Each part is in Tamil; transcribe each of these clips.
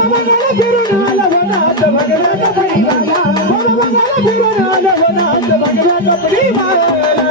Bye.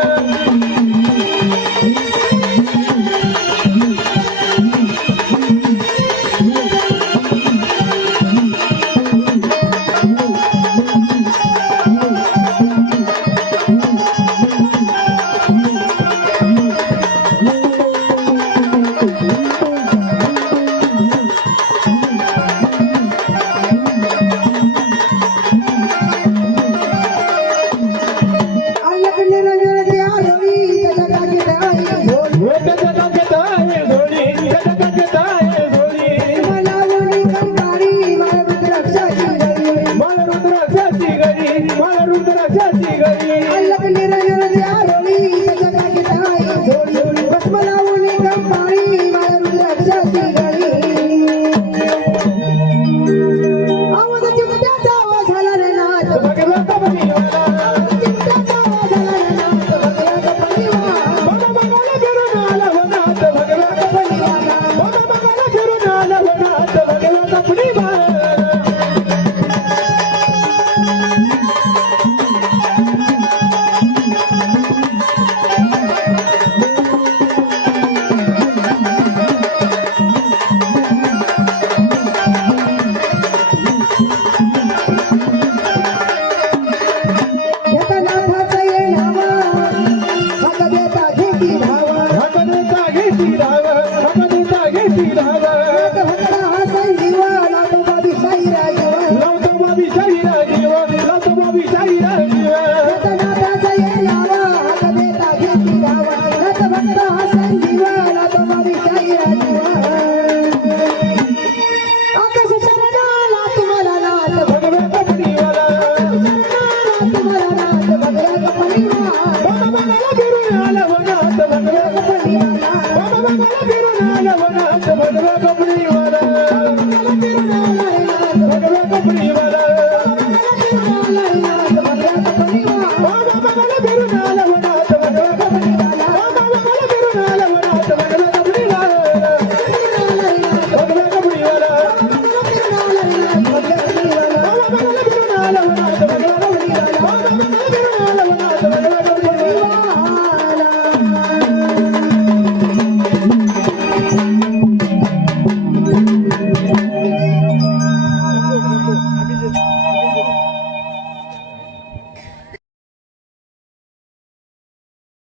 Obrigado.